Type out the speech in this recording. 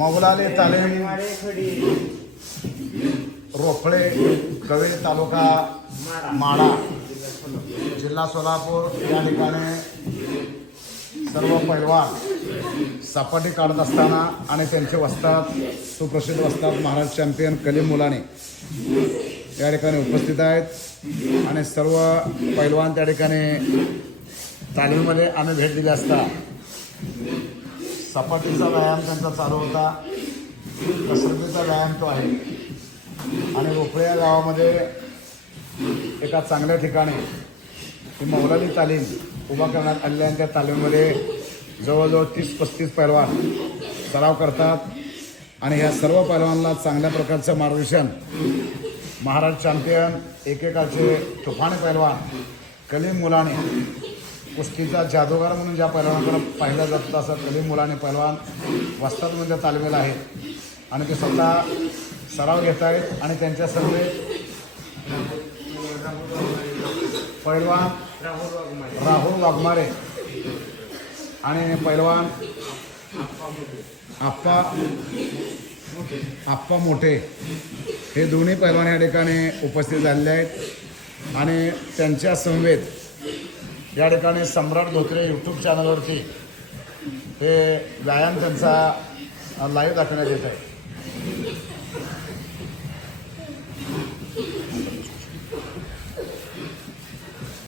मौलाले तालमी मारे थोडी रोखळे कवे तालुका माडा जिल्हा सोलापूर या ठिकाणी सर्व पैलवान सपाटी काढत असताना आणि त्यांचे वस्तात सुप्रसिद्ध वस्तात महाराज चॅम्पियन कलीम मुलाने त्या ठिकाणी उपस्थित आहेत. आणि सर्व पैलवान त्या ठिकाणी तालमीमध्ये आम्ही भेट दिली असता. सपाटीचा व्यायाम त्यांचा चालू होता. कसरतीचा व्यायाम तो आहे. आणि रोपळे या गावामध्ये एका चांगल्या ठिकाणी ही मौलाली तालीम उभा करण्यात आलेल्या त्या तालीममध्ये जवळजवळ तीस पस्तीस पैलवान सराव करतात. आणि या सर्व पैलवानला चांगल्या प्रकारचं मार्गदर्शन. महाराज चॅम्पियन एकेकाचे तुफाने पैलवान कलीम मुलाने. कुस्तीचा जादूगार म्हणून ज्या पैलवानाकडे पाहिलं जातं असं कलीम मुलाने पैलवान वस्तात म्हणजे तालमीला आहेत. आणि ते स्वतः सराव घेत आहेत आणि त्यांच्या सर्व पैलवान राहुल राहुल वाघमारे. आणि पैलवान. आप्पा. आप्पा मोठे. हे दोन्ही पैलवान या ठिकाणी उपस्थित झालेले आहेत. आणि त्यांच्या समवेत या ठिकाणी सम्राट धोत्रे यूट्यूब चॅनलवरती हे व्यायाम त्यांचा लाईव्ह दाखवण्यात येत आहे.